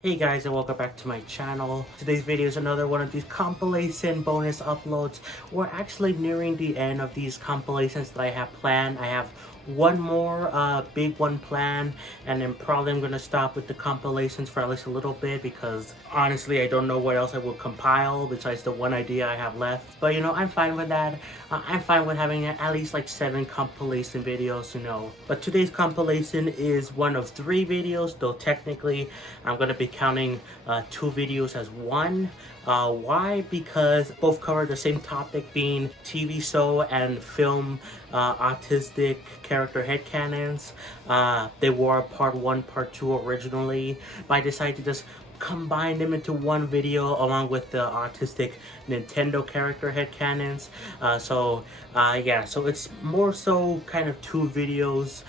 Hey guys, and welcome back to my channel. Today's video is another one of these compilation bonus uploads. We're actually nearing the end of these compilations that I have planned. I have one more big one planned, and then probably I'm gonna stop with the compilations for at least a little bit because honestly I don't know what else I will compile besides the one idea I have left. But you know, I'm fine with that. I'm fine with having at least like 7 compilation videos, you know. But today's compilation is one of 3 videos, though technically I'm gonna be counting 2 videos as one. Why? Because both cover the same topic, being TV show and film autistic character headcanons. They were part 1, part 2 originally, but I decided to just combine them into one video along with the autistic Nintendo character headcanons. Yeah, so it's more so kind of 2 videos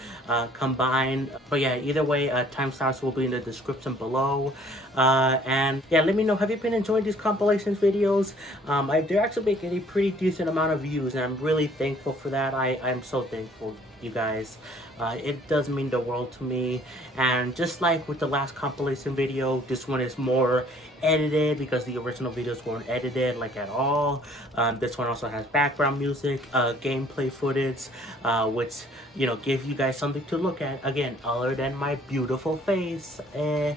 combined. But yeah, either way, timestamps will be in the description below. And yeah, let me know, have you been enjoying these compilations videos? They're actually getting a pretty decent amount of views, and I'm really thankful for that. I'm so thankful, you guys. It does mean the world to me. And just like with the last compilation video, this one is more edited because the original videos weren't edited like at all. This one also has background music, gameplay footage, which, you know, give you guys something to look at, again, other than my beautiful face. Yeah,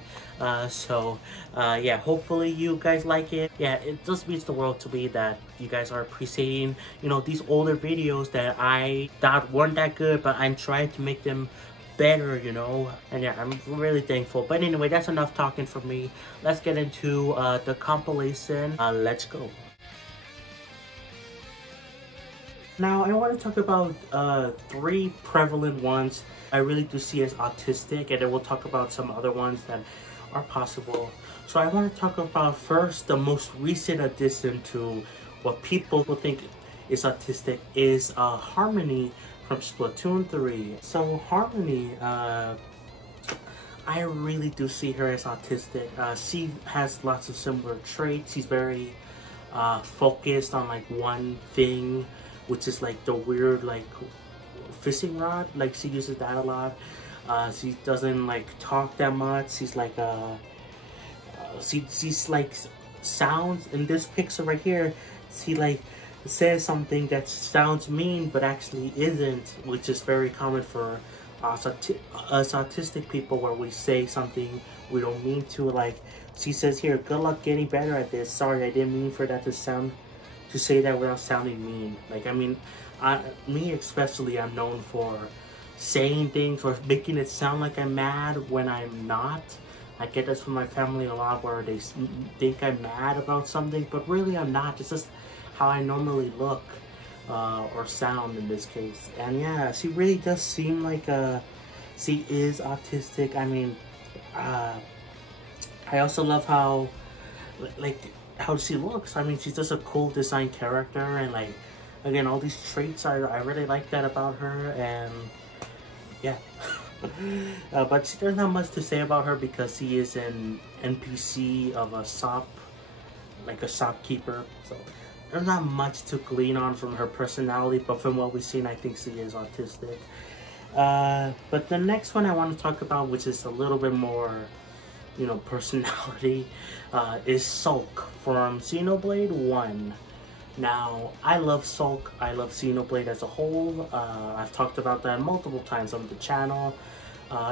hopefully you guys like it. Yeah, it just means the world to me that you guys are appreciating, you know, these older videos that I thought weren't that good, but I'm trying to make them better, you know. And yeah, I'm really thankful. But anyway, that's enough talking for me. Let's get into the compilation. Let's go. Now I want to talk about 3 prevalent ones I really do see as autistic, and then we'll talk about some other ones that are possible. So I want to talk about first the most recent addition to what people will think is autistic is Harmony from Splatoon 3. So Harmony, I really do see her as autistic. She has lots of similar traits. She's very focused on like one thing, which is like the weird like fishing rod. Like she uses that a lot. She doesn't like talk that much. She's like she's like sounds in this picture right here. She like says something that sounds mean but actually isn't, which is very common for us autistic people, where we say something we don't mean to. Like she says here, "Good luck getting better at this. Sorry, I didn't mean for that to say that without sounding mean." Like, I mean, me especially, I'm known for saying things or making it sound like I'm mad when I'm not. I get this from my family a lot, where they think I'm mad about something, but really I'm not. It's just how I normally look or sound in this case. And yeah, she really does seem like she is autistic. I mean, I also love how she looks. I mean, she's just a cool design character, and like, again, all these traits, I really like that about her. And yeah. But there's not much to say about her because she is an NPC of a shop, like a shopkeeper. So there's not much to glean on from her personality, but from what we've seen, I think she is autistic. But the next one I want to talk about, which is a little bit more, you know, personality, is Sulk from Xenoblade 1. Now, I love Sulk. I love Xenoblade as a whole. I've talked about that multiple times on the channel.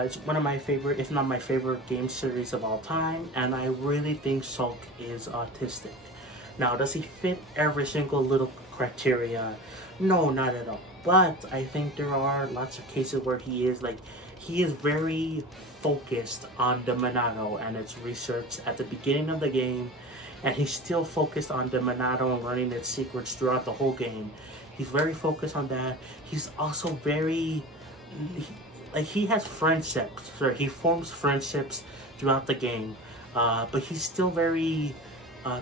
It's one of my favorite, if not my favorite, game series of all time, and I really think Sulk is autistic. Now, does he fit every single little criteria? No, not at all. But I think there are lots of cases where he is very focused on the Monado and its research at the beginning of the game, and he's still focused on the Monado and learning its secrets throughout the whole game. He's very focused on that. He's also very, he has friendships, or he forms friendships throughout the game, but he's still very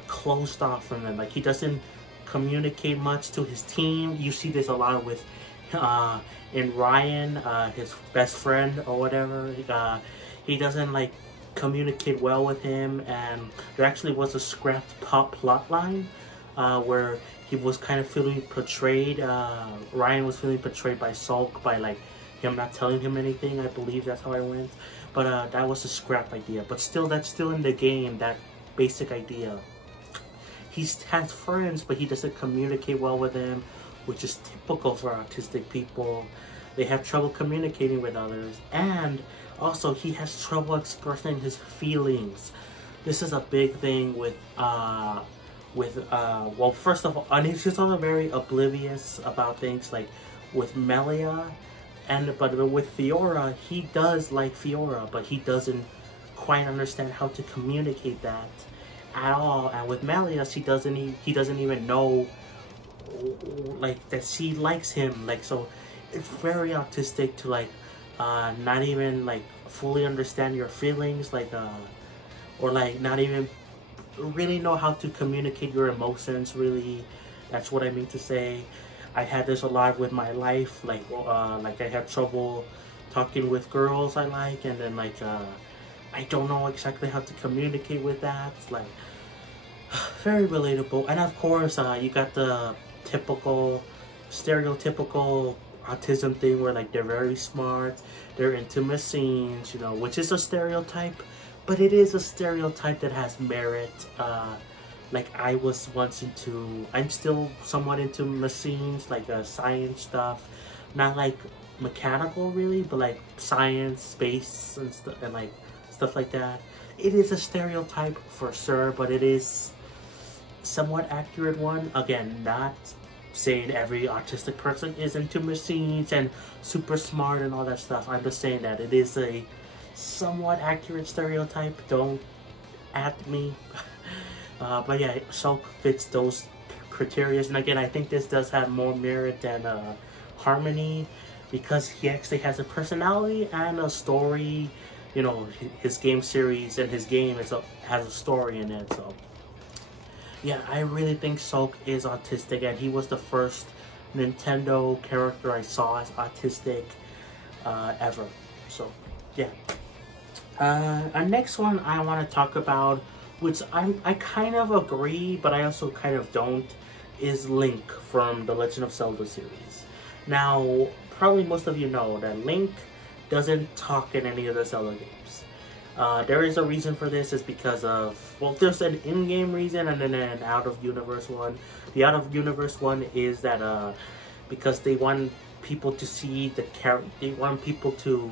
closed off from them. Like, he doesn't communicate much to his team. You see this a lot with in Ryan, his best friend or whatever. He doesn't like communicate well with him, and there actually was a scrapped plot line where he was kind of feeling portrayed. Ryan was feeling portrayed by Sulk by like him not telling him anything. I believe that's how it went. But that was a scrap idea. But still, that's still in the game, that basic idea. He has friends, but he doesn't communicate well with them, which is typical for autistic people. They have trouble communicating with others, and also he has trouble expressing his feelings. This is a big thing with well, first of all, and he's just also very oblivious about things, like with Melia, but with Fiora, he does like Fiora, but he doesn't quite understand how to communicate that at all. And with Melia, he doesn't even know like that she likes him. Like, so it's very autistic to like not even like fully understand your feelings, like or like not even really know how to communicate your emotions, really. That's what I mean to say. I had this a lot with my life, like I had trouble talking with girls I like, and then like I don't know exactly how to communicate with that. Like, very relatable. And of course you got the typical stereotypical autism thing where like they're very smart, they're into machines, you know, which is a stereotype, but it is a stereotype that has merit. Like I was once into, I'm still somewhat into machines, like science stuff, not like mechanical really, but like science, space, and like stuff like that. It is a stereotype for sure, but it is somewhat accurate one. Again, not saying every autistic person is into machines and super smart and all that stuff. I'm just saying that it is a somewhat accurate stereotype. Don't at me. But yeah, Shulk fits those criteria. And again, I think this does have more merit than Harmony, because he actually has a personality and a story. You know, his game series and his game has a story in it. So yeah, I really think Shulk is autistic, and he was the first Nintendo character I saw as autistic ever. So yeah. Our next one I want to talk about, which I kind of agree, but I also kind of don't, is Link from the Legend of Zelda series. Now, probably most of you know that Link doesn't talk in any of the Zelda games. There is a reason for this, is because of, well, there's an in-game reason and then an out-of-universe one. The out-of-universe one is that because they want people to see the character, they want people to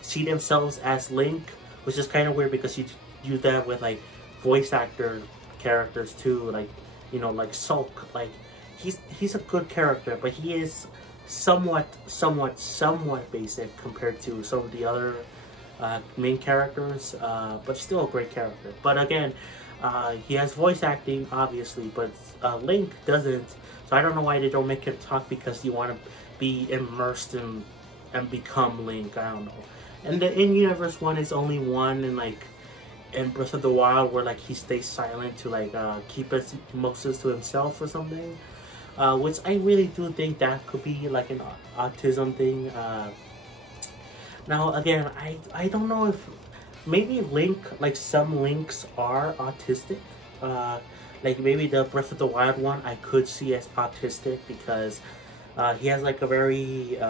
see themselves as Link, which is kind of weird because you do that with like voice actor characters too, like, you know, like Shulk. Like he's a good character, but he is somewhat basic compared to some of the other main characters, but still a great character. But again, he has voice acting obviously, but Link doesn't. So I don't know why they don't make him talk, because you want to be immersed in and become Link. I don't know. And the in-universe one is only one in Breath of the Wild, where like he stays silent to like keep his emotions to himself or something, which I really do think that could be like an autism thing. Now again, I don't know if maybe Link, like some Links are autistic. Like maybe the Breath of the Wild one I could see as autistic, because he has like a very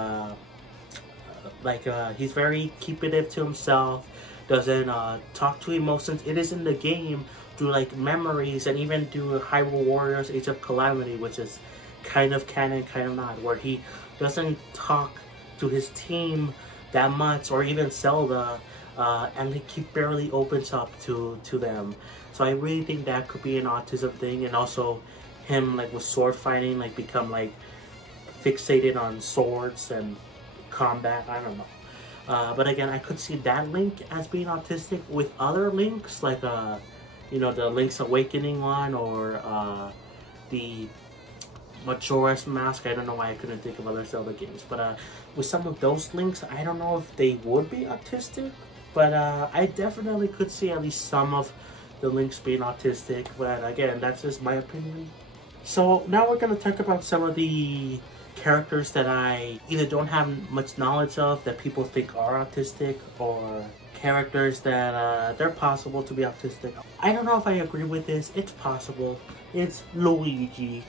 he's very keeping to himself, doesn't talk to emotions. It is in the game through like memories, and even through Hyrule Warriors Age of Calamity, which is kind of canon, kind of not, where he doesn't talk to his team that much, or even Zelda, and he barely opens up to them. So I really think that could be an autism thing. And also him like with sword fighting, like become like fixated on swords and combat. I don't know. But again, I could see that Link as being autistic. With other Links, like you know, the Link's Awakening one, or the Majora's Mask. I don't know why I couldn't think of other Zelda games, but with some of those Links, I don't know if they would be autistic, but I definitely could see at least some of the Links being autistic. But again, that's just my opinion. So now we're gonna talk about some of the characters that I either don't have much knowledge of that people think are autistic, or characters that they're possible to be autistic. I don't know if I agree with this. It's possible. It's Luigi,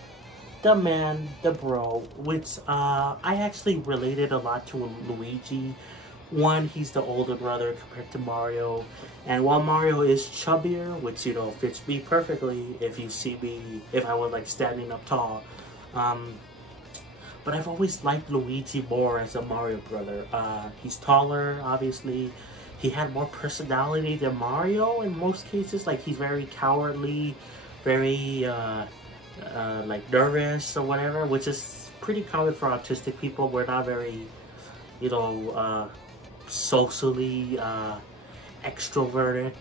the man, the bro, which I actually related a lot to Luigi one, he's the older brother compared to Mario. And while Mario is chubbier, which, you know, fits me perfectly if you see me, if I was like standing up tall. But I've always liked Luigi more as a Mario brother. He's taller, obviously. He had more personality than Mario in most cases. Like, he's very cowardly, very like nervous or whatever, which is pretty common for autistic people. We're not very, you know, socially extroverted.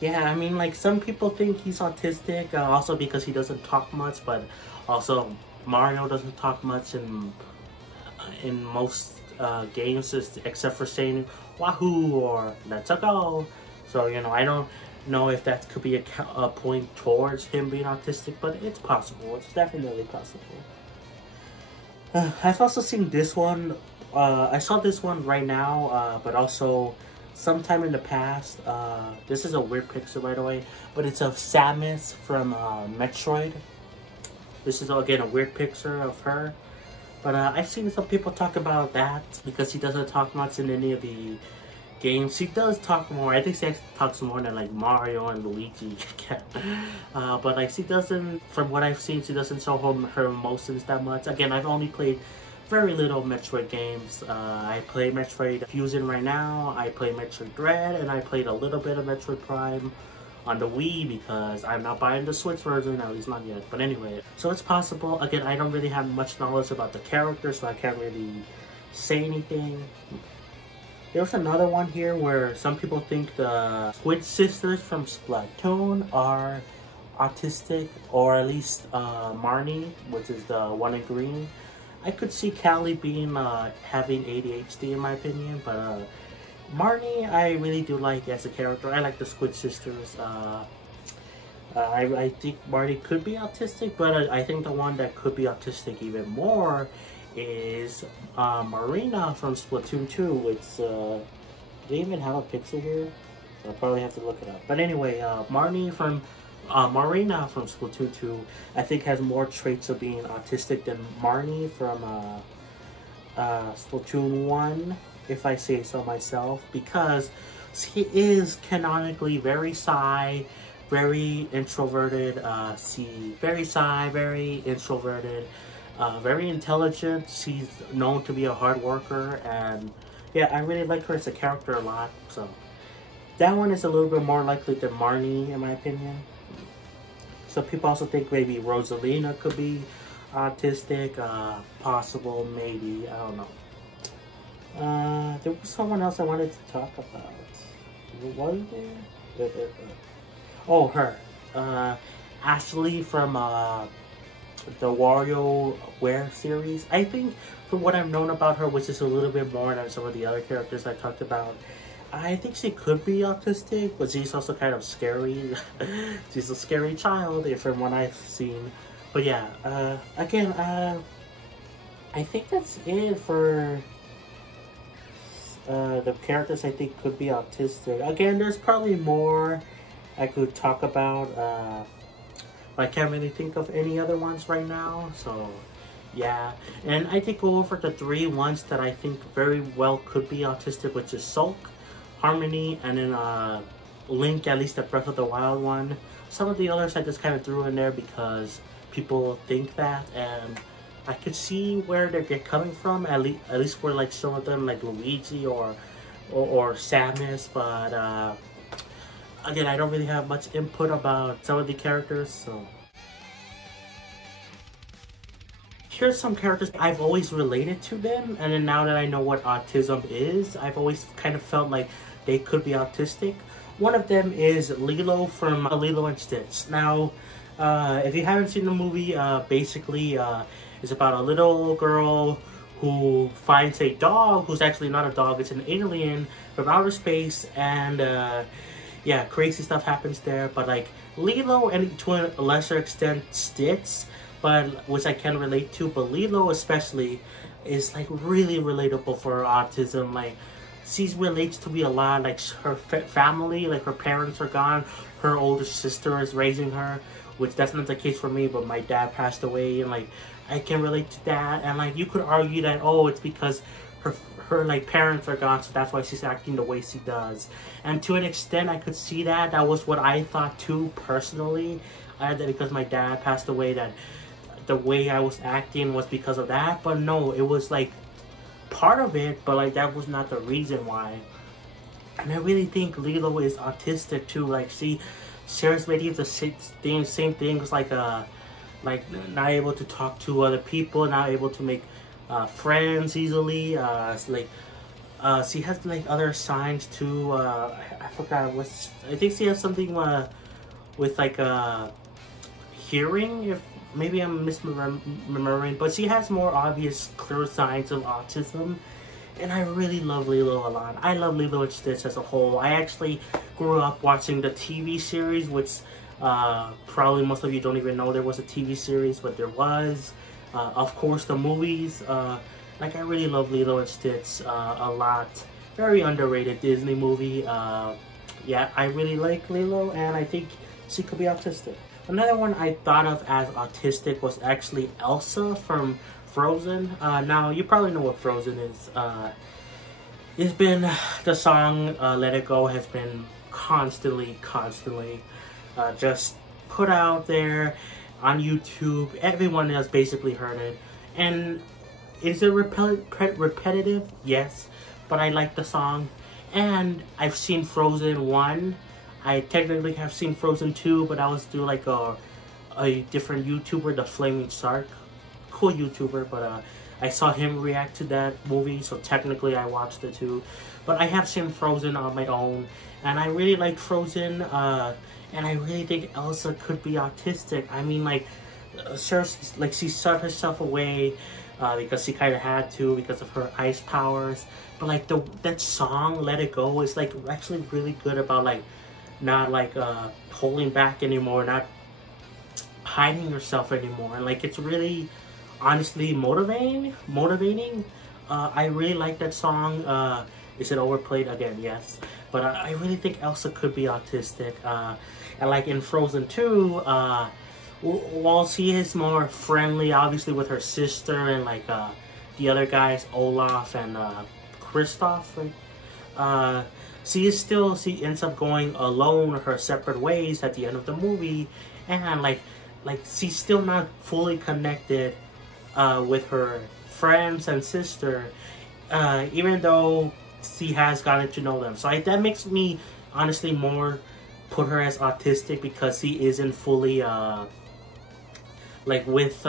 Yeah, I mean, like, some people think he's autistic also because he doesn't talk much, but also Mario doesn't talk much in most games, except for saying wahoo or let's go. So, you know, I don't know if that could be a point towards him being autistic, but it's possible. It's definitely possible. I've also seen this one. I saw this one right now, but also sometime in the past. This is a weird picture, by the way, but it's of Samus from Metroid. This is, again, a weird picture of her. But I've seen some people talk about that because he doesn't talk much in any of the games. He does talk more. I think he talks more than like Mario and Luigi. But like, she doesn't, from what I've seen, she doesn't show her emotions that much. Again, I've only played very little Metroid games. I play Metroid Fusion right now. I play Metroid Dread, and I played a little bit of Metroid Prime on the Wii because I'm not buying the Switch version, at least not yet. But anyway, so it's possible. Again, I don't really have much knowledge about the character, so I can't really say anything. There's another one here where some people think the Squid Sisters from Splatoon are autistic, or at least Marnie, which is the one in green. I could see Callie being having ADHD in my opinion, but Marnie I really do like as a character. I like the Squid Sisters. I think Marnie could be autistic, but I think the one that could be autistic even more is Marina from Splatoon 2, which do they even have a picture here? So I'll probably have to look it up. But anyway, Marina from Splatoon 2, I think has more traits of being autistic than Marnie from Splatoon 1, if I say so myself, because she is canonically very shy, very introverted, very shy, very introverted, very intelligent. She's known to be a hard worker, and yeah, I really like her as a character a lot. So that one is a little bit more likely than Marnie, in my opinion. So people also think maybe Rosalina could be autistic. Possible, maybe, I don't know. There was someone else I wanted to talk about. Was there? Oh, her. Ashley from the WarioWare series. I think from what I've known about her, which is a little bit more than some of the other characters I talked about, I think she could be autistic, but she's also kind of scary. She's a scary child, from what I've seen. But yeah, again, I think that's it for the characters I think could be autistic. Again, there's probably more I could talk about, but I can't really think of any other ones right now. So yeah, and I did go over the 3 ones that I think very well could be autistic, which is Sulk, Harmony, and then Link, at least the Breath of the Wild one. Some of the others I just kind of threw in there because people think that, and I could see where they're coming from, at least for like some of them, like Luigi or Samus. But again, I don't really have much input about some of the characters, so here's some characters I've always related to them, and then now that I know what autism is, I've always kind of felt like they could be autistic. One of them is Lilo from Lilo and Stitch. Now, if you haven't seen the movie, basically it's about a little girl who finds a dog who's actually not a dog, it's an alien from outer space, and yeah, crazy stuff happens there. But like Lilo, and to a lesser extent Stitch, but which I can relate to, but Lilo especially is like really relatable for autism. Like, she relates to me a lot. Like, her family, like her parents are gone, her older sister is raising her, which that's not the case for me, but my dad passed away, and like I can relate to that. And like you could argue that, oh, it's because her like parents are gone, so that's why she's acting the way she does. And to an extent I could see that. That was what I thought too, personally. I had that because my dad passed away, that the way I was acting was because of that. But no, it was like part of it, but like that was not the reason why. And I really think Lilo is autistic too. Like, see, Sarah's maybe the same things, like not able to talk to other people, not able to make friends easily. She has like other signs too. I forgot what's. I think she has something with like hearing. If maybe I'm misremembering, but she has more obvious, clear signs of autism. And I really love Lilo a lot. I love Lilo and Stitch as a whole. I actually grew up watching the TV series, which probably most of you don't even know there was a TV series, but there was. Of course, the movies. Like, I really love Lilo and Stitch a lot. Very underrated Disney movie. Yeah, I really like Lilo, and I think she could be autistic. Another one I thought of as autistic was actually Elsa from Frozen. Now, you probably know what Frozen is. It's been, the song Let It Go has been constantly just put out there on YouTube. Everyone has basically heard it. And is it repetitive? Yes. But I like the song. And I've seen Frozen 1. I technically have seen Frozen 2, but I was through like a different YouTuber, the Flaming Shark. Cool YouTuber, but I saw him react to that movie, so technically I watched it too. But I have seen Frozen on my own, and I really like Frozen, and I really think Elsa could be autistic. I mean, like, sure, like, she shut herself away because she kind of had to because of her ice powers. But like that song, Let It Go, is like actually really good about like not like holding back anymore, not hiding yourself anymore, and like it's really honestly motivating. I really like that song. Is it overplayed again? Yes, but I really think Elsa could be autistic. And like in Frozen 2, while she is more friendly, obviously, with her sister and like the other guys, Olaf and Kristoff, right? She ends up going alone her separate ways at the end of the movie, and like she's still not fully connected with her friends and sister, even though she has gotten to know them. So that makes me honestly more put her as autistic, because she isn't fully like with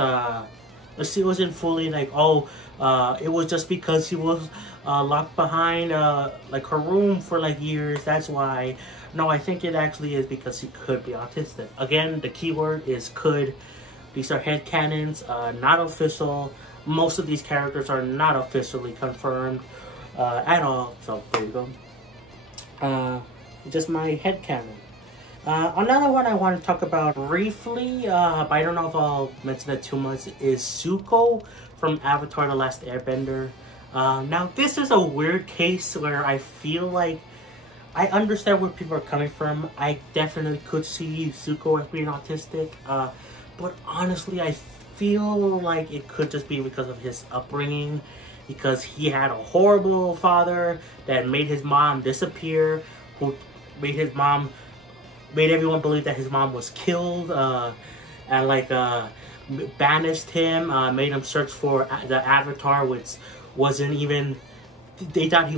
she wasn't fully like, oh, it was just because she was locked behind like her room for like years, that's why. No, I think it actually is because she could be autistic. Again, the keyword is could. These are headcanons, not official. Most of these characters are not officially confirmed at all. So there you go. Just my headcanon. Another one I want to talk about briefly, but I don't know if I'll mention it too much, is Zuko from Avatar: The Last Airbender. Now, this is a weird case where I feel like I understand where people are coming from. I definitely could see Zuko as being autistic, but honestly, I feel like it could just be because of his upbringing, because he had a horrible father that made his mom disappear, who made everyone believe that his mom was killed, and like banished him, made him search for the Avatar, which wasn't even, they thought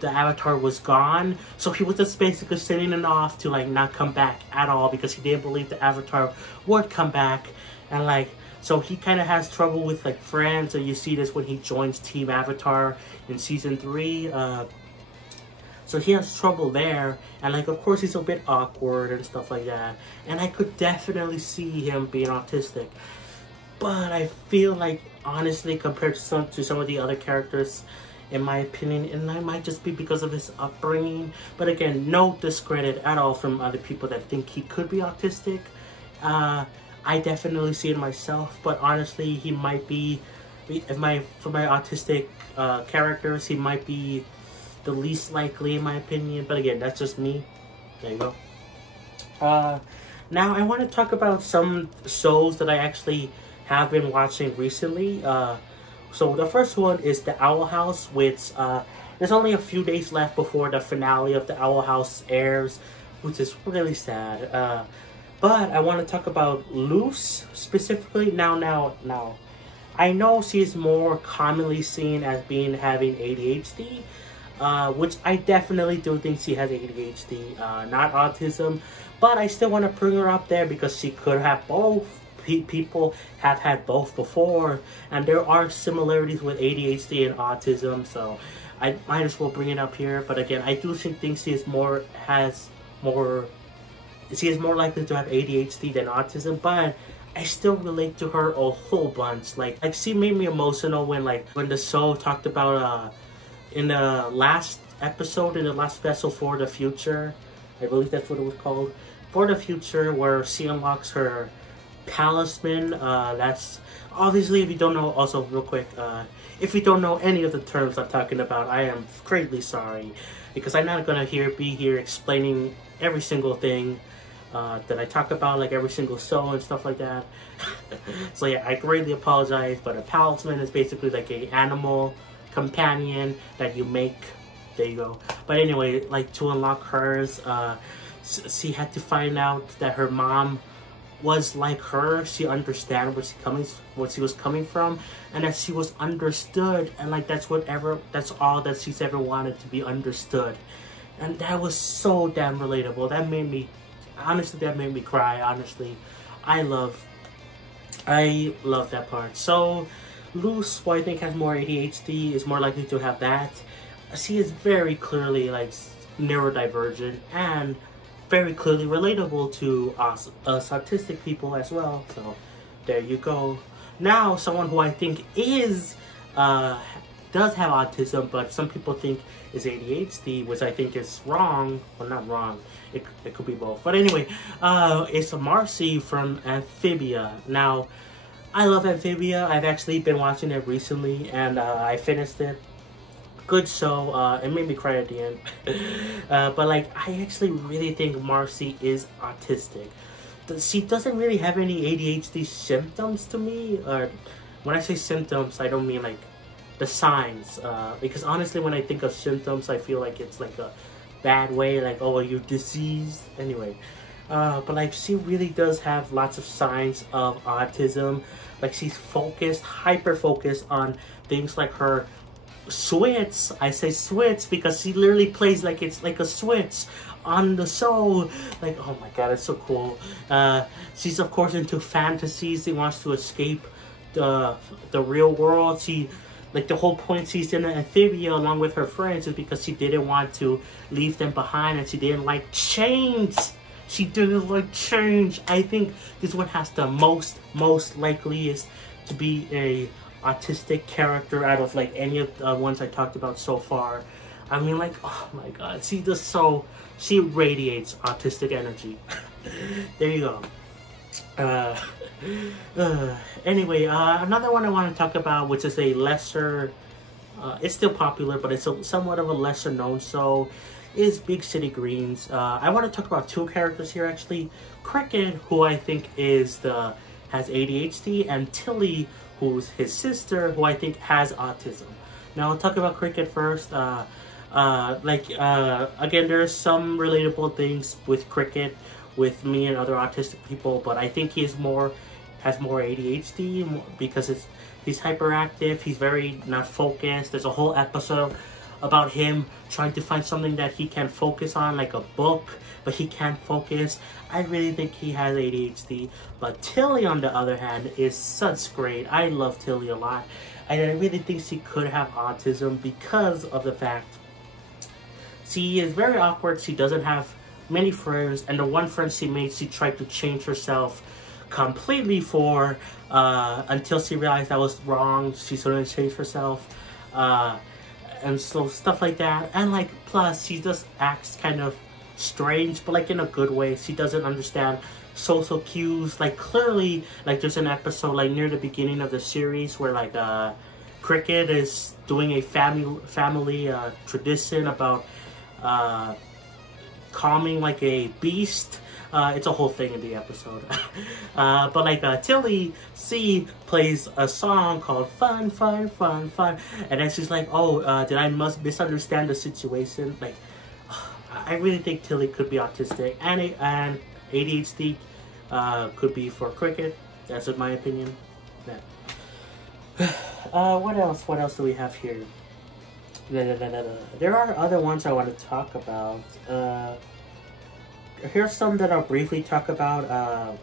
the Avatar was gone, so he was just basically sending it off to like not come back at all, because he didn't believe the Avatar would come back. And like, so he kind of has trouble with like friends, and you see this when he joins Team Avatar in season 3. So he has trouble there, and like, of course, he's a bit awkward and stuff like that, and I could definitely see him being autistic. But I feel like, honestly, compared to some of the other characters, in my opinion, and that might just be because of his upbringing. But again, no discredit at all from other people that think he could be autistic. I definitely see it myself, but honestly, he might be, for my autistic characters, he might be the least likely in my opinion. But again, that's just me. There you go. Now I want to talk about some shows that I actually have been watching recently. So the first one is The Owl House, which there's only a few days left before the finale of The Owl House airs, which is really sad. But I want to talk about Luce specifically. Now, I know she's more commonly seen as having ADHD, which I definitely do think she has ADHD, not autism. But I still want to bring her up there because she could have both. People have had both before, and there are similarities with ADHD and autism, so I might as well bring it up here. But again, I do think she is more likely to have ADHD than autism, but I still relate to her a whole bunch. Like she made me emotional when the show talked about in the last episode, in the last special For the Future, I believe that's what it was called, For the Future, where she unlocks her talisman. That's obviously, if you don't know, also real quick, if you don't know any of the terms I'm talking about, I am greatly sorry, because I'm not gonna be here explaining every single thing that I talk about, like every single show and stuff like that. So yeah, I greatly apologize, but a talisman is basically like a animal companion that you make. There you go. But anyway, like to unlock hers, she had to find out that her mom was like her. She understand where she was coming from, and that she was understood, and like that's all that she's ever wanted, to be understood. And that was so damn relatable. That made me cry. Honestly, I love that part. So Luce, who I think has more ADHD, is more likely to have that. She is very clearly like neurodivergent and very clearly relatable to us autistic people as well. So there you go. Now, someone who I think does have autism, but some people think is ADHD, which I think is wrong. Well, not wrong. It could be both. But anyway, it's Marcy from Amphibia. Now, I love Amphibia. I've actually been watching it recently, and I finished it. Good show. It made me cry at the end. But like, I actually really think Marcy is autistic. She doesn't really have any ADHD symptoms to me. Or when I say symptoms, I don't mean like the signs. Because honestly, when I think of symptoms, I feel like it's like a bad way. Like, oh, you're diseased. Anyway. But like, she really does have lots of signs of autism. Like, she's focused, hyper-focused on things like her switch. I say switch because she literally plays like it's like a switch on the show. Like, oh my god, it's so cool. She's of course into fantasies. She wants to escape the real world. She, like, the whole point she's in an amphibia along with her friends is because she didn't want to leave them behind, and she didn't like change. She didn't like change. I think this one has the most likeliest to be a autistic character out of like any of the ones I talked about so far. I mean, like, oh my god, she radiates autistic energy. There you go. Anyway, another one I want to talk about, which is a lesser, it's still popular, but it's somewhat of a lesser known show, is Big City Greens. I want to talk about two characters here actually. Cricket, who I think has ADHD, and Tilly, who's his sister, who I think has autism. Now I'll talk about Cricket first. Again, there's some relatable things with Cricket with me and other autistic people, but I think he has more ADHD because he's hyperactive. He's very not focused. There's a whole episode about him trying to find something that he can focus on, like a book, but he can't focus. I really think he has ADHD. But Tilly, on the other hand, is such great. I love Tilly a lot. I really think she could have autism because of the fact she is very awkward. She doesn't have many friends, and the one friend she made, she tried to change herself completely for until she realized that was wrong. She shouldn't change herself. And so stuff like that. And like, plus she just acts kind of strange, but like in a good way. She doesn't understand social cues. Like, clearly, like, there's an episode like near the beginning of the series where like Cricket is doing a family tradition about calming like a beast. It's a whole thing in the episode. But like Tilly C plays a song called Fun, Fun, Fun, Fun. And then she's like, oh, did I misunderstand the situation? Like, I really think Tilly could be autistic. And ADHD could be for cricket. That's in my opinion. Yeah. What else? What else do we have here? There are other ones I want to talk about. Here's some that I'll briefly talk about.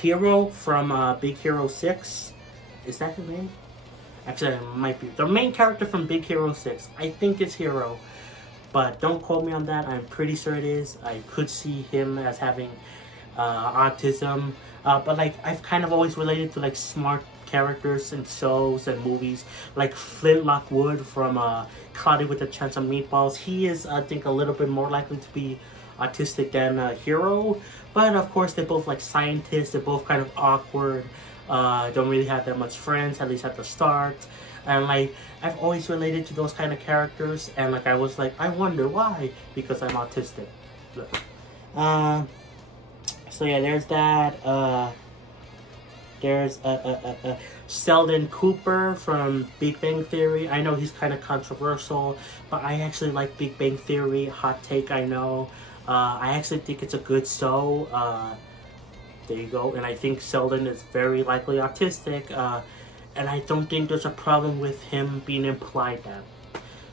Hero from Big Hero 6. Is that his name? Actually, it might be. The main character from Big Hero 6. I think it's Hero. But don't quote me on that. I'm pretty sure it is. I could see him as having autism. But like, I've kind of always related to like smart characters in shows and movies, like Flintlock Wood from Cloudy with a Chance of Meatballs. He is, I think, a little bit more likely to be autistic than Hero, but of course they're both like scientists. They're both kind of awkward, don't really have that much friends, at least at the start, and like I've always related to those kind of characters, and like I was like, I wonder why, because I'm autistic. So yeah, there's that. There's Sheldon Cooper from Big Bang Theory. I know he's kind of controversial, but I actually like Big Bang Theory. Hot take, I know. I actually think it's a good show. There you go. And I think Sheldon is very likely autistic. And I don't think there's a problem with him being implied that.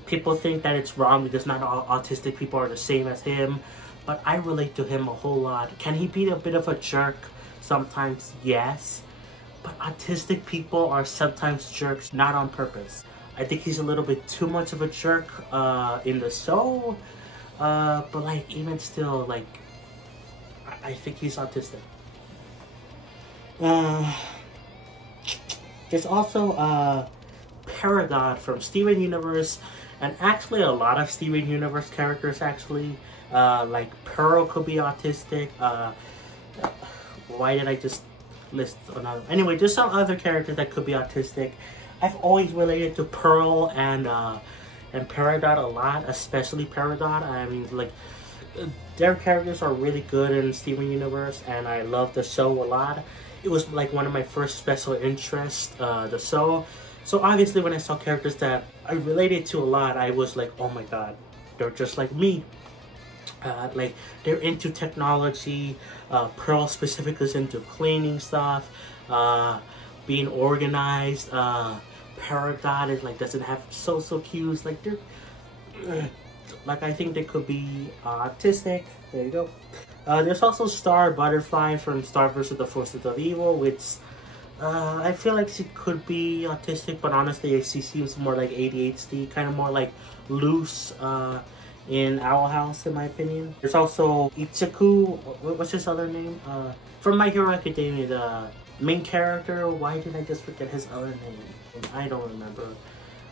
People think that it's wrong because not all autistic people are the same as him. But I relate to him a whole lot. Can he be a bit of a jerk? Sometimes, yes. But autistic people are sometimes jerks, not on purpose. I think he's a little bit too much of a jerk in the show. But like, even still, like, I think he's autistic. There's also Paragon from Steven Universe. And actually a lot of Steven Universe characters actually. Like Pearl could be autistic. Why did I just list another? Anyway, there's some other characters that could be autistic. I've always related to Pearl and Peridot a lot, especially Peridot. I mean, like, their characters are really good in Steven Universe, and I love the show a lot. It was like one of my first special interests, the show. So obviously when I saw characters that I related to a lot, I was like, oh my god, they're just like me. Like, they're into technology. Pearl specifically is into cleaning stuff, being organized. Paragon is like, doesn't have social cues. Like, they're like, I think they could be autistic. There you go. There's also Star Butterfly from Star vs. the Forces of Evil, which I feel like she could be autistic, but honestly she seems more like ADHD, kind of more like loose in Owl House, in my opinion. There's also Ichiku, what's his other name? From My Hero Academia, the main character. Why did I just forget his other name? I don't remember.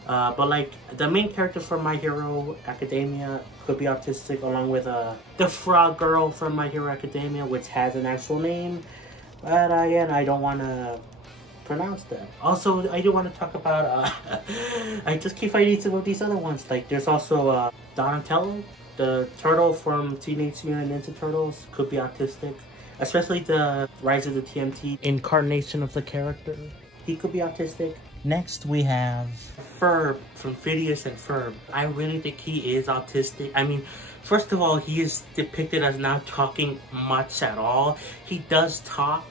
But like, the main character from My Hero Academia could be autistic, along with the frog girl from My Hero Academia, which has an actual name. But again, I don't want to pronounce that. Also, I do want to talk about, I just keep finding some of these other ones. Like, there's also Donatello, the turtle from Teenage Mutant Ninja Turtles, could be autistic. Especially the Rise of the TMT incarnation of the character. He could be autistic. Next we have Ferb from Phineas and Ferb. I really think he is autistic. I mean, first of all, he is depicted as not talking much at all. He does talk,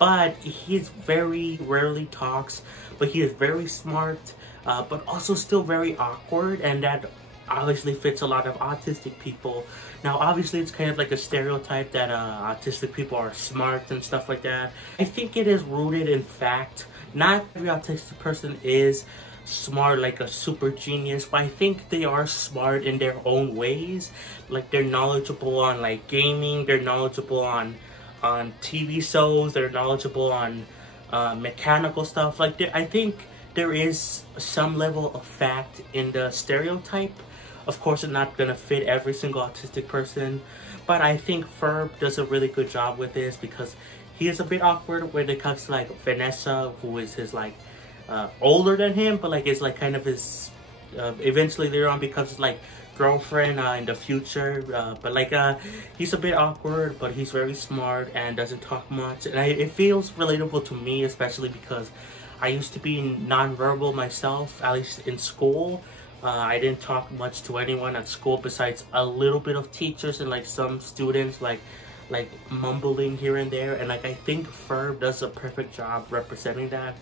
but he very rarely talks. But he is very smart, but also still very awkward, and that obviously fits a lot of autistic people. Now, obviously, it's kind of like a stereotype that autistic people are smart and stuff like that. I think it is rooted in fact. Not every autistic person is smart, like a super genius, but I think they are smart in their own ways. Like, they're knowledgeable on like gaming, they're knowledgeable on TV shows, they're knowledgeable on mechanical stuff. Like, I think there is some level of fact in the stereotype. Of course, it's not gonna fit every single autistic person, but I think Ferb does a really good job with this, because he is a bit awkward when it comes to like Vanessa, who is his like older than him, but like is like kind of his eventually later on becomes like girlfriend in the future, but like he's a bit awkward, but he's very smart and doesn't talk much, and it feels relatable to me, especially because I used to be nonverbal myself, at least in school. I didn't talk much to anyone at school besides a little bit of teachers and like some students, like mumbling here and there, and like I think Ferb does a perfect job representing that.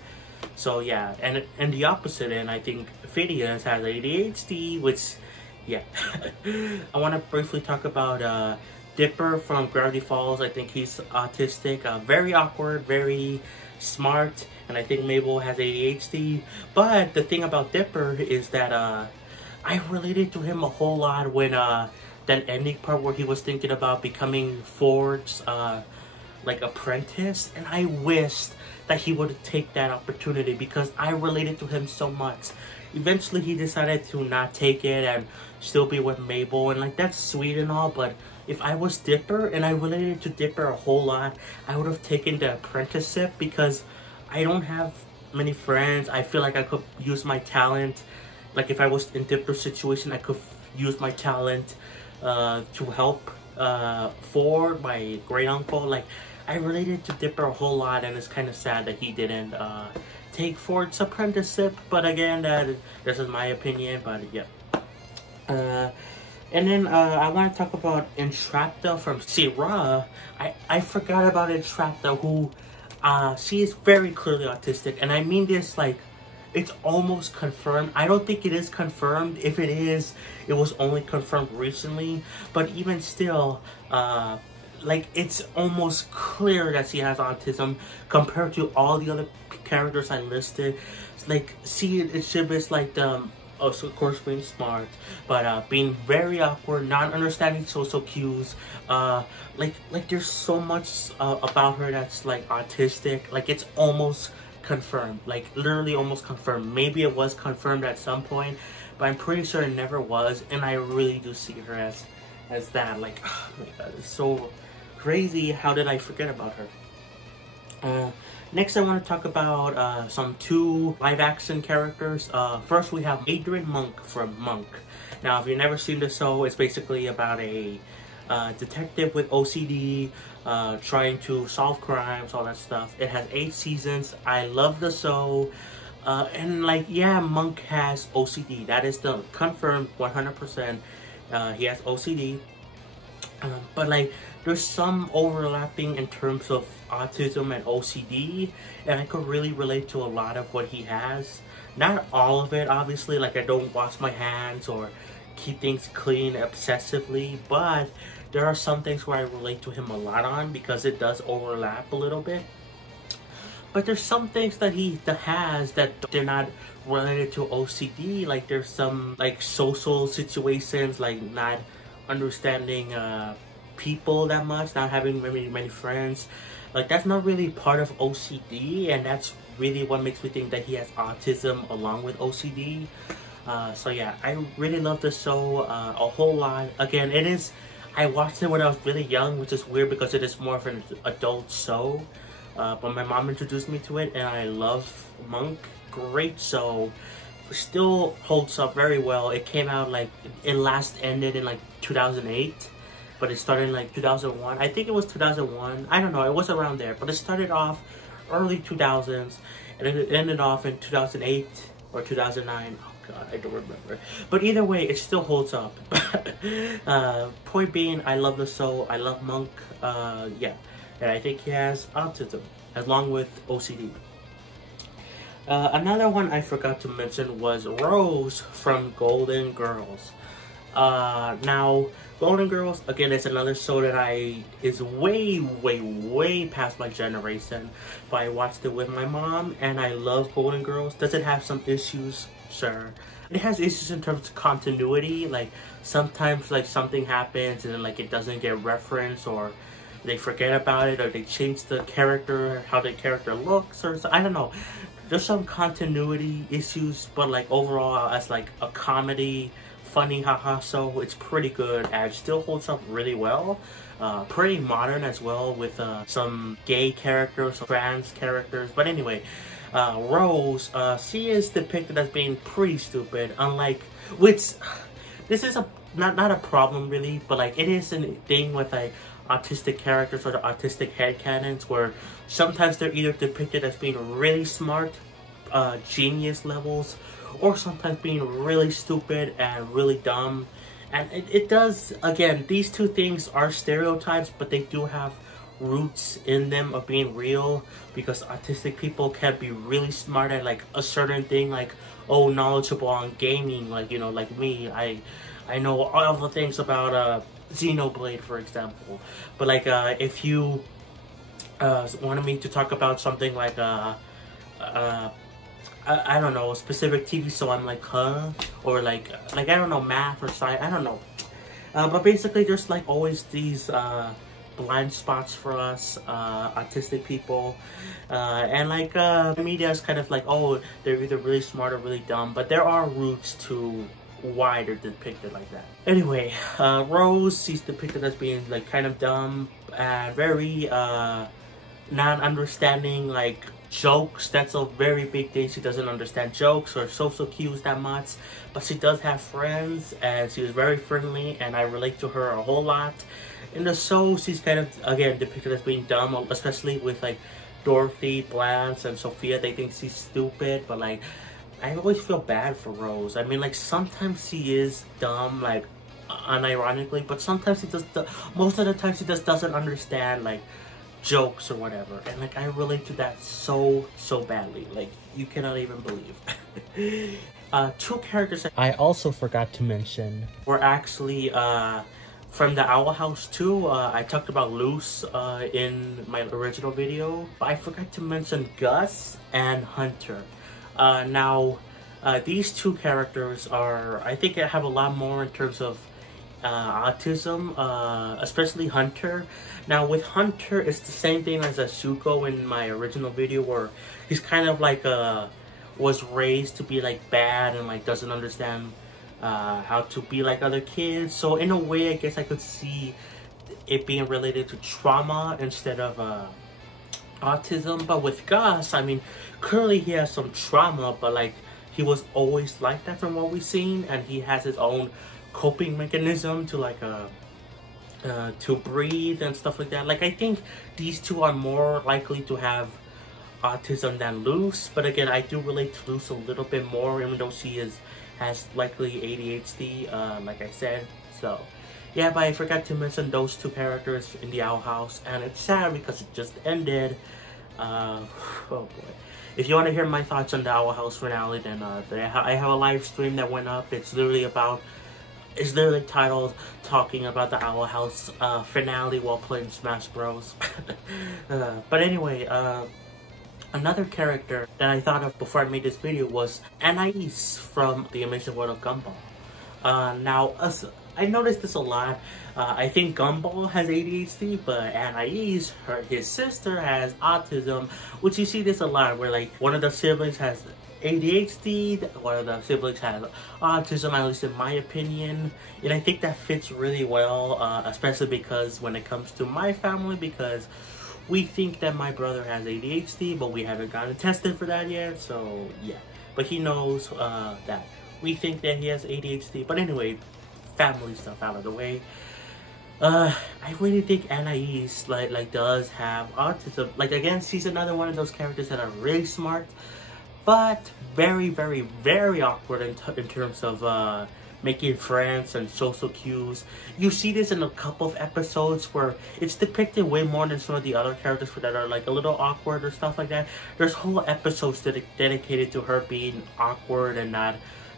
So yeah, and the opposite end, I think Phineas has ADHD, which yeah. I want to briefly talk about Dipper from Gravity Falls. I think he's autistic, very awkward, very smart, and I think Mabel has ADHD. But the thing about Dipper is that I related to him a whole lot when that ending part where he was thinking about becoming Ford's like apprentice, and I wished that he would take that opportunity because I related to him so much. Eventually he decided to not take it and still be with Mabel, and like that's sweet and all, but if I was Dipper and I related to Dipper a whole lot, I would have taken the apprenticeship because I don't have many friends. I feel like I could use my talent. Like if I was in Dipper's situation, I could use my talent to help Ford, my great uncle. Like I related to Dipper a whole lot, and it's kind of sad that he didn't take Ford's apprenticeship. But again, this is my opinion. But yeah. And then I want to talk about Entrapta from Sierra. I forgot about Entrapta, who she is very clearly autistic, and I mean this like it's almost confirmed. I don't think it is confirmed. If it is, it was only confirmed recently. But even still, like it's almost clear that she has autism compared to all the other characters I listed. Like she exhibits like the also of course being smart, but being very awkward, not understanding social cues. Like there's so much about her that's like autistic. Like it's almost confirmed, like literally almost confirmed. Maybe it was confirmed at some point, but I'm pretty sure it never was, and I really do see her as that. Like, oh my god, it's so crazy. How did I forget about her? Next, I want to talk about some two live-action characters. First, we have Adrian Monk from Monk. Now, if you've never seen the show, it's basically about a detective with OCD trying to solve crimes, all that stuff. It has 8 seasons. I love the show. And like, yeah, Monk has OCD. That is the confirmed 100%. He has OCD. But like, there's some overlapping in terms of autism and OCD, and I could really relate to a lot of what he has. Not all of it, obviously. Like, I don't wash my hands or keep things clean obsessively, but there are some things where I relate to him a lot on because it does overlap a little bit. But there's some things that he has that they're not related to OCD. Like there's some like social situations, like not understanding people that much, not having many friends. Like that's not really part of OCD, and that's really what makes me think that he has autism along with OCD. So yeah, I really love the show a whole lot. Again, I watched it when I was really young, which is weird because it is more of an adult show. But my mom introduced me to it, and I love Monk. Great show. Still holds up very well. It came out like, it last ended in like 2008. But it started in like 2001. I think it was 2001. I don't know. It was around there. But it started off early 2000s. And it ended off in 2008 or 2009. Oh god, I don't remember. But either way, it still holds up. Point being, I love the show. I love Monk. Yeah. And I think he has autism, along with OCD. Another one I forgot to mention was Rose from Golden Girls. Now, Golden Girls, again, is another show that is way past my generation. But I watched it with my mom, and I love Golden Girls. Does it have some issues? Sure. It has issues in terms of continuity. Like, sometimes, like, something happens, and then, like, it doesn't get referenced, or they forget about it, or they change the character, how the character looks, or so, I don't know. There's some continuity issues, but, like, overall, as, like, a comedy, funny haha show, it's pretty good, and it still holds up really well. Pretty modern as well, with some gay characters, some trans characters. But anyway, Rose, she is depicted as being pretty stupid, unlike, which, this is a not a problem really, but like it is a thing with like autistic characters or the autistic headcanons where sometimes they're either depicted as being really smart, genius levels, or sometimes being really stupid and really dumb. And it does, again, these two things are stereotypes, but they do have roots in them of being real, because autistic people can be really smart at like a certain thing, like, oh, knowledgeable on gaming, like, you know, like me, I know all the things about Xenoblade, for example. But like if you wanted me to talk about something like I don't know, a specific TV show, I'm like, huh? Or like I don't know, math or science, I don't know. But basically there's like always these blind spots for us autistic people, and like media is kind of like, oh, they're either really smart or really dumb, but there are roots to why they're depicted like that. Anyway, Rose, she's depicted as being like kind of dumb and very not understanding like jokes. That's a very big thing. She doesn't understand jokes or social cues that much, but she does have friends and she was very friendly, and I relate to her a whole lot. In the show, she's kind of, again, depicted as being dumb, especially with like Dorothy, Blanche, and Sophia. They think she's stupid, but like I always feel bad for Rose. I mean, like sometimes she is dumb, like unironically, but sometimes she just, most of the time she just doesn't understand like jokes or whatever, and like I relate to that so badly, like you cannot even believe. Two characters I also forgot to mention were actually from the Owl House too. I talked about Luce in my original video, but I forgot to mention Gus and Hunter. Now these two characters are, I think, I have a lot more in terms of autism, especially Hunter. Now with Hunter, it's the same thing as Shuko in my original video, where he's kind of like was raised to be like bad and like doesn't understand how to be like other kids. So in a way, I guess I could see it being related to trauma instead of autism. But with Gus, I mean, clearly he has some trauma, but like he was always like that from what we've seen, and he has his own coping mechanism to like to breathe and stuff like that. Like I think these two are more likely to have autism than Luce, but again, I do relate to Luce a little bit more, even though she has likely ADHD, like I said. So yeah, but I forgot to mention those two characters in the Owl House, and it's sad because it just ended. Oh boy. If you want to hear my thoughts on the Owl House finale, then I have a live stream that went up. It's literally titled talking about the Owl House finale while playing Smash Bros. But anyway, another character that I thought of before I made this video was Anais from The Amazing World of Gumball. Now, I noticed this a lot. I think Gumball has ADHD, but Anais, his sister, has autism, which you see this a lot, where like one of the siblings has ADHD, one of the siblings has autism, at least in my opinion. And I think that fits really well, especially because when it comes to my family, because we think that my brother has ADHD, but we haven't gotten tested for that yet, so yeah. But he knows that we think that he has ADHD. But anyway, family stuff out of the way. I really think Anais like does have autism. Like again, she's another one of those characters that are really smart, but very awkward in terms of making friends and social cues. You see this in a couple of episodes where it's depicted way more than some of the other characters that are like a little awkward or stuff like that. There's whole episodes dedicated to her being awkward and not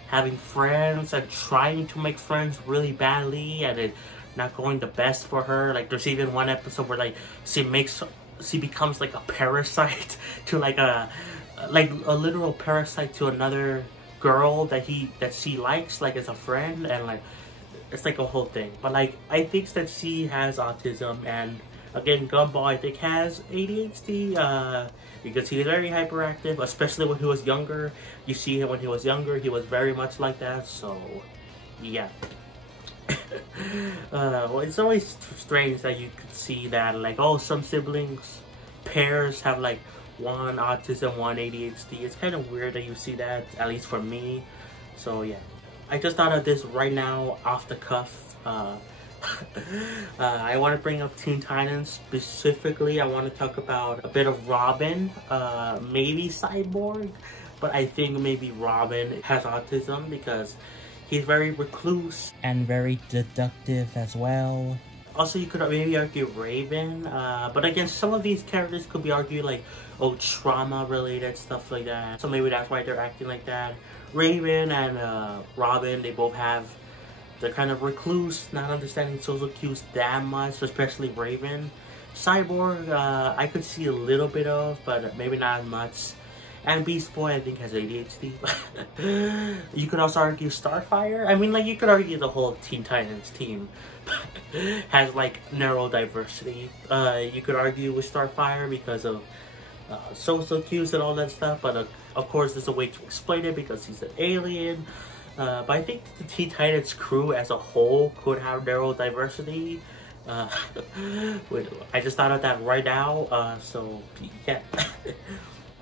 having friends and trying to make friends really badly, and it not going the best for her. Like there's even one episode where like she becomes like a parasite to like a literal parasite to another girl that she likes, like as a friend, and like it's like a whole thing. But like I think that she has autism, and again, Gumball I think has ADHD because he is very hyperactive, especially when he was younger. You see him when he was younger, he was very much like that. So yeah. Well, it's always strange that you could see that, like, oh, some siblings pairs have like one autism, one ADHD. It's kind of weird that you see that, at least for me. So yeah, I just thought of this right now off the cuff. I want to bring up Teen Titans. Specifically, I want to talk about a bit of Robin, maybe Cyborg, but I think maybe Robin has autism because he's very recluse and very deductive as well. Also, you could maybe argue Raven, but again, some of these characters could be argued like, oh, trauma-related, stuff like that. So maybe that's why they're acting like that. Raven and Robin, they both have the kind of recluse, not understanding social cues that much, especially Raven. Cyborg, I could see a little bit of, but maybe not as much. And Beast Boy, I think, has ADHD. You could also argue Starfire. I mean, like, you could argue the whole Teen Titans team has, like, neurodiversity. You could argue with Starfire because of social cues and all that stuff. But, of course, there's a way to explain it because he's an alien. But I think the Teen Titans crew as a whole could have neurodiversity. I just thought of that right now. So, yeah.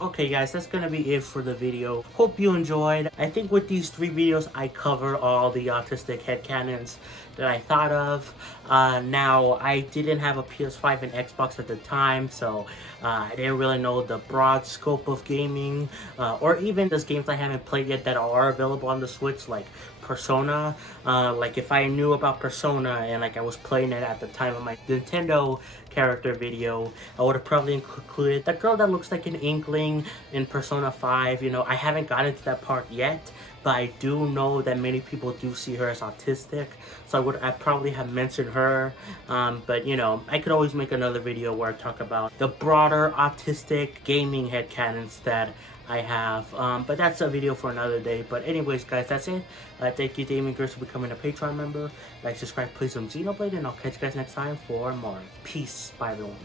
Okay guys, that's gonna be it for the video. Hope you enjoyed. I think with these 3 videos, I cover all the Autistic headcanons that I thought of. Now, I didn't have a PS5 and Xbox at the time, so I didn't really know the broad scope of gaming, or even those games I haven't played yet that are available on the Switch, like Persona. Like if I knew about Persona and like I was playing it at the time of my Nintendo character video, I would have probably included the girl that looks like an Inkling in Persona 5. You know, I haven't gotten to that part yet, but I do know that many people do see her as autistic, so I probably have mentioned her. But you know, I could always make another video where I talk about the broader autistic gaming headcanons that I have. But that's a video for another day. But anyways, guys, that's it. Thank you, Damien Girls, for becoming a Patreon member. Like, subscribe, play some Xenoblade, and I'll catch you guys next time for more. Peace. Bye, everyone.